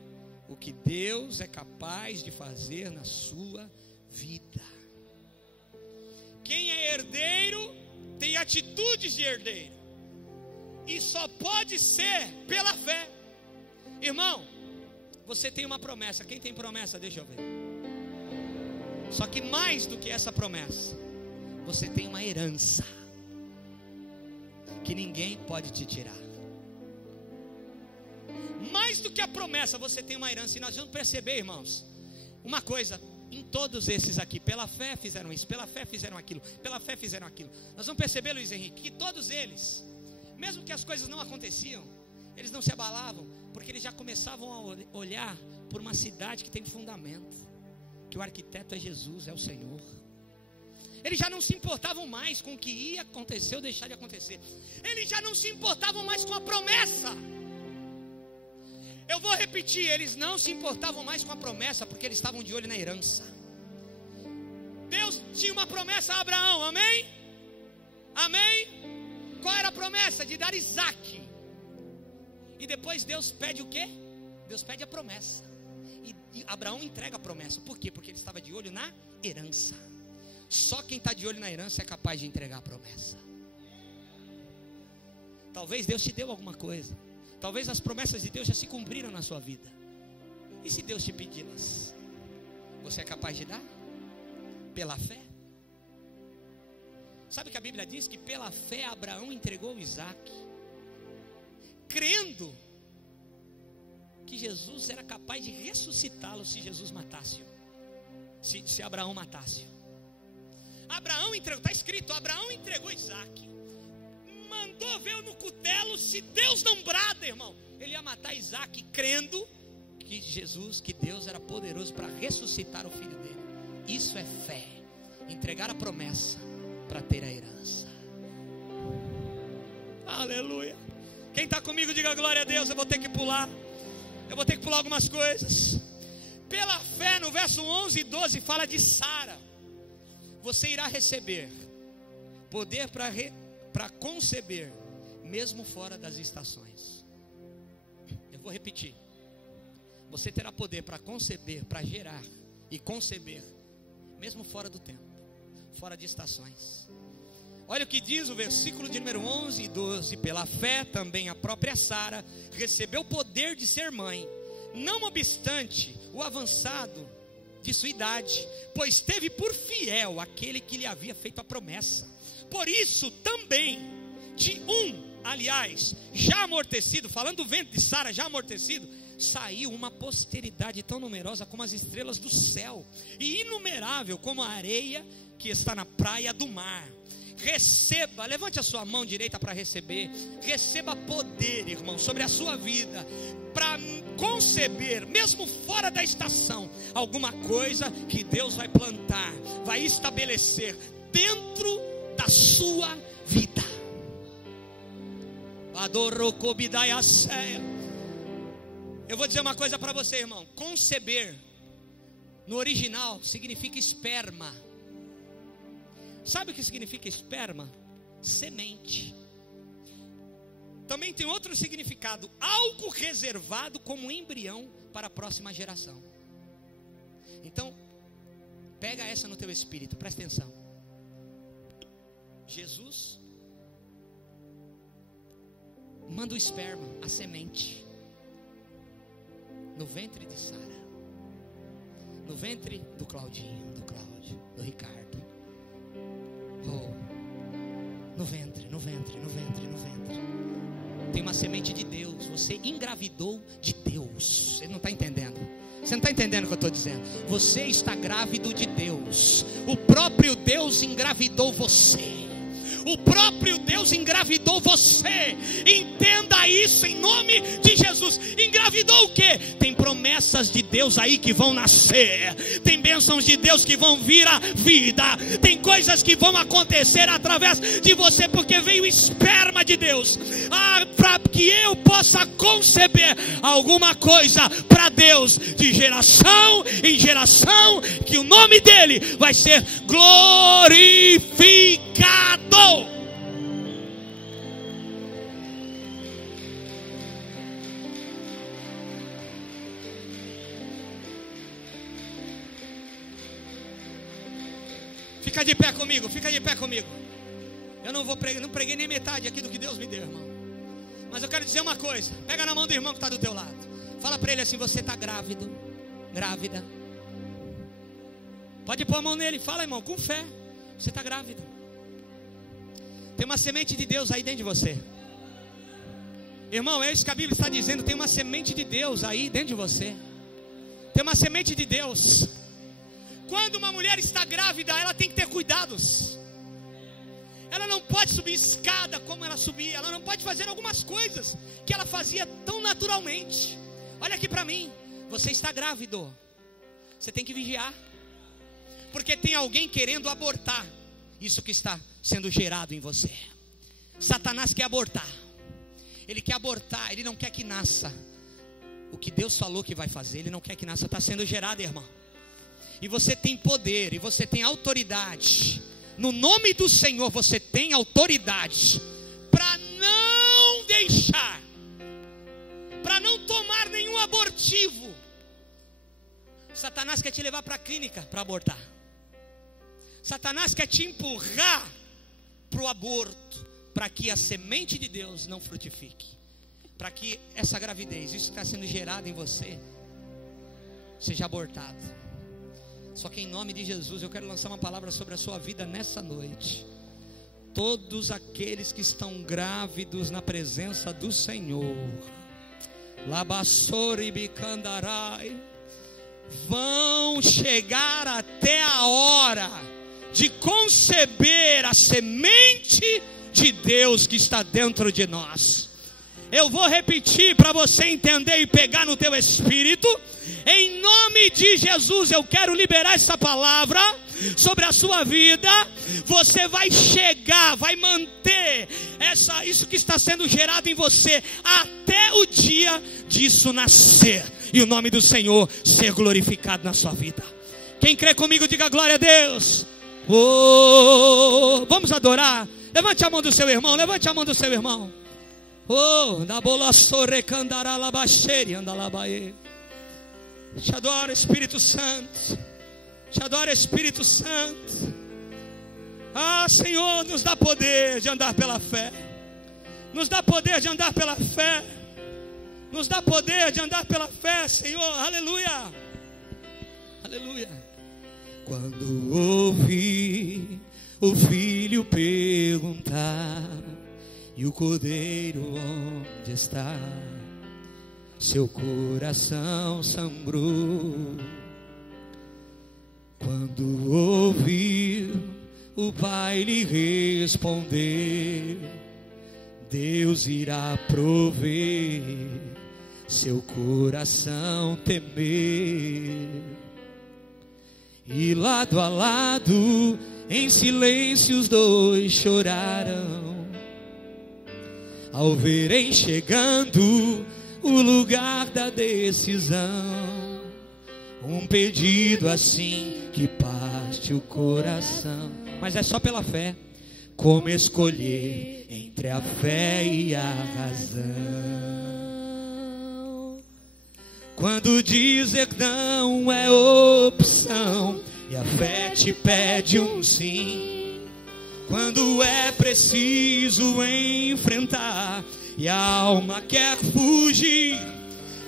o que Deus é capaz de fazer na sua vida. Quem é herdeiro tem atitudes de herdeiro, e só pode ser pela fé. Irmão, você tem uma promessa. Quem tem promessa? Deixa eu ver. Só que mais do que essa promessa, você tem uma herança que ninguém pode te tirar. Mais do que a promessa, você tem uma herança. E nós vamos perceber, irmãos, uma coisa: em todos esses aqui, pela fé fizeram isso, pela fé fizeram aquilo, pela fé fizeram aquilo. Nós vamos perceber, Luiz Henrique, que todos eles, mesmo que as coisas não aconteciam, eles não se abalavam, porque eles já começavam a olhar por uma cidade que tem fundamento, que o arquiteto é Jesus, é o Senhor. Eles já não se importavam mais com o que ia acontecer ou deixar de acontecer. Eles já não se importavam mais com a promessa. Eu vou repetir, eles não se importavam mais com a promessa, porque eles estavam de olho na herança. Deus tinha uma promessa a Abraão, amém? Amém? Qual era a promessa? De dar Isaac. E depois Deus pede o quê? Deus pede a promessa. E Abraão entrega a promessa. Por quê? Porque ele estava de olho na herança. Só quem está de olho na herança é capaz de entregar a promessa. Talvez Deus te deu alguma coisa. Talvez as promessas de Deus já se cumpriram na sua vida. E se Deus te pedi-las, você é capaz de dar? Pela fé? Sabe que a Bíblia diz que pela fé Abraão entregou Isaac, crendo que Jesus era capaz de ressuscitá-lo se Jesus matasse-o, se Abraão matasse-o. Abraão entregou, está escrito, Abraão entregou Isaac, mandou ver no cutelo. Se Deus não brada, irmão, ele ia matar Isaac, crendo que Jesus, que Deus era poderoso para ressuscitar o filho dele. Isso é fé, entregar a promessa para ter a herança. Aleluia. Quem está comigo, diga glória a Deus. Eu vou ter que pular algumas coisas. Pela fé, no verso 11 e 12 fala de Sara. Você irá receber poder para conceber, mesmo fora das estações. Eu vou repetir. Você terá poder para conceber, para gerar e conceber, mesmo fora do tempo, fora de estações. Olha o que diz o versículo de número 11 e 12. Pela fé também a própria Sara recebeu o poder de ser mãe, não obstante o avançado de sua idade, pois teve por fiel aquele que lhe havia feito a promessa. Por isso também, de aliás, já amortecido, falando do ventre de Sara já amortecido, saiu uma posteridade tão numerosa como as estrelas do céu, e inumerável como a areia que está na praia do mar. Receba, levante a sua mão direita para receber. Receba poder, irmão, sobre a sua vida, para conceber, mesmo fora da estação, alguma coisa que Deus vai plantar, vai estabelecer dentro da sua vida. Eu vou dizer uma coisa para você, irmão. Conceber, no original, significa esperma. Sabe o que significa esperma? Semente. Também tem outro significado: algo reservado como embrião para a próxima geração. Então, pega essa no teu espírito, presta atenção. Jesus manda o esperma, a semente, no ventre de Sara, no ventre do Claudinho, do Cláudio, do Ricardo. No ventre. Tem uma semente de Deus. Você engravidou de Deus. Você não está entendendo. Você não está entendendo o que eu estou dizendo. Você está grávido de Deus. O próprio Deus engravidou você. O próprio Deus engravidou você. Entenda isso em nome de Jesus. Engravidou o quê? Tem promessas de Deus aí que vão nascer. Tem bênçãos de Deus que vão vir à vida. Tem coisas que vão acontecer através de você, porque veio o esperma de Deus. Para que eu possa conceber alguma coisa para Deus, de geração em geração, que o nome dele vai ser glorificado. Fica de pé comigo, fica de pé comigo. Eu não preguei nem metade aqui do que Deus me deu, irmão. Mas eu quero dizer uma coisa. Pega na mão do irmão que está do teu lado. Fala para ele assim: você está grávido, grávida. Pode pôr a mão nele. Fala, irmão, com fé. Você está grávido. Tem uma semente de Deus aí dentro de você. Irmão, é isso que a Bíblia está dizendo. Tem uma semente de Deus aí dentro de você. Tem uma semente de Deus. Quando uma mulher está grávida, ela tem que ter cuidados. Ela não pode subir escada como ela subia. Ela não pode fazer algumas coisas que ela fazia tão naturalmente. Olha aqui para mim. Você está grávido. Você tem que vigiar. Porque tem alguém querendo abortar isso que está sendo gerado em você. Satanás quer abortar. Ele quer abortar. Ele não quer que nasça o que Deus falou que vai fazer. Ele não quer que nasça. Está sendo gerado, irmão. E você tem poder, e você tem autoridade. No nome do Senhor você tem autoridade para não deixar, para não tomar nenhum abortivo. Satanás quer te levar para a clínica para abortar. Satanás quer te empurrar para o aborto, para que a semente de Deus não frutifique, para que essa gravidez, isso que está sendo gerado em você, seja abortado. Só que em nome de Jesus eu quero lançar uma palavra sobre a sua vida nessa noite. Todos aqueles que estão grávidos na presença do Senhor, Labassori Bicandarai, vão chegar até a hora de conceber a semente de Deus que está dentro de nós. Eu vou repetir para você entender e pegar no teu espírito. Em nome de Jesus eu quero liberar essa palavra sobre a sua vida. Você vai chegar, vai manter isso que está sendo gerado em você até o dia disso nascer e o nome do Senhor ser glorificado na sua vida. Quem crê comigo, diga glória a Deus. Oh, vamos adorar. Levante a mão do seu irmão, levante a mão do seu irmão. Oh, da bola sorrecandará labaxeri andalabaê. Te adoro, Espírito Santo. Te adoro, Espírito Santo. Ah, Senhor, nos dá poder de andar pela fé. Nos dá poder de andar pela fé. Nos dá poder de andar pela fé, Senhor. Aleluia. Aleluia. Quando ouvi o filho perguntar, e o cordeiro onde está? Seu coração sangrou. Quando ouviu o pai lhe responder, Deus irá prover, seu coração temer. E lado a lado, em silêncio os dois choraram, ao verem chegando o lugar da decisão. Um pedido assim que parte o coração. Mas é só pela fé. Como escolher entre a fé e a razão? Quando dizer não é opção e a fé te pede um sim. Quando é preciso enfrentar e a alma quer fugir,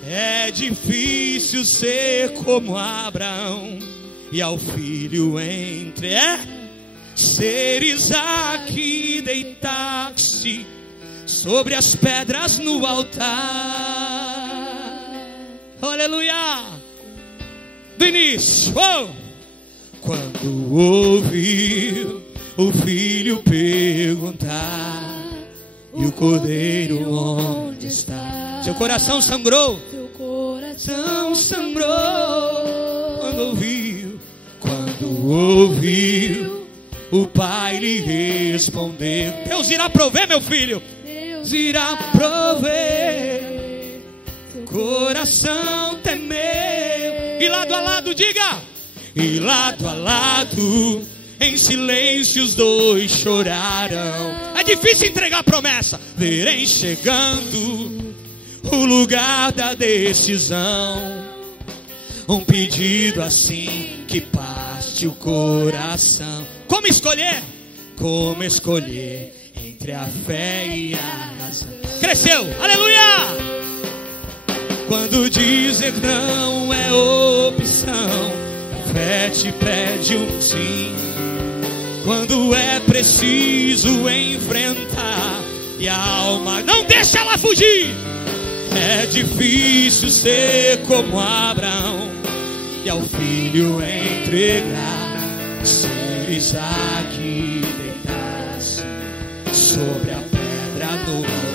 é difícil ser como Abraão e ao filho ser Isaque e deitar-se sobre as pedras no altar. Aleluia! Do início, oh! Quando ouviu o filho perguntar, e o cordeiro onde está? Seu coração sangrou. Seu coração Não sangrou quando ouviu o pai lhe respondeu. Deus irá prover, meu filho. Deus irá prover. Coração temeu. E lado a lado, diga. E lado a lado, em silêncio os dois choraram. É difícil entregar a promessa. Verem chegando o lugar da decisão, um pedido assim que parte o coração. Como escolher? Como escolher entre a fé e a razão? Cresceu, aleluia! Quando dizer não é opção, a fé te pede um sim. Quando é preciso enfrentar e a alma não deixa ela fugir. É difícil ser como Abraão e ao filho entregar. Ser Isaac deitar-se sobre a pedra no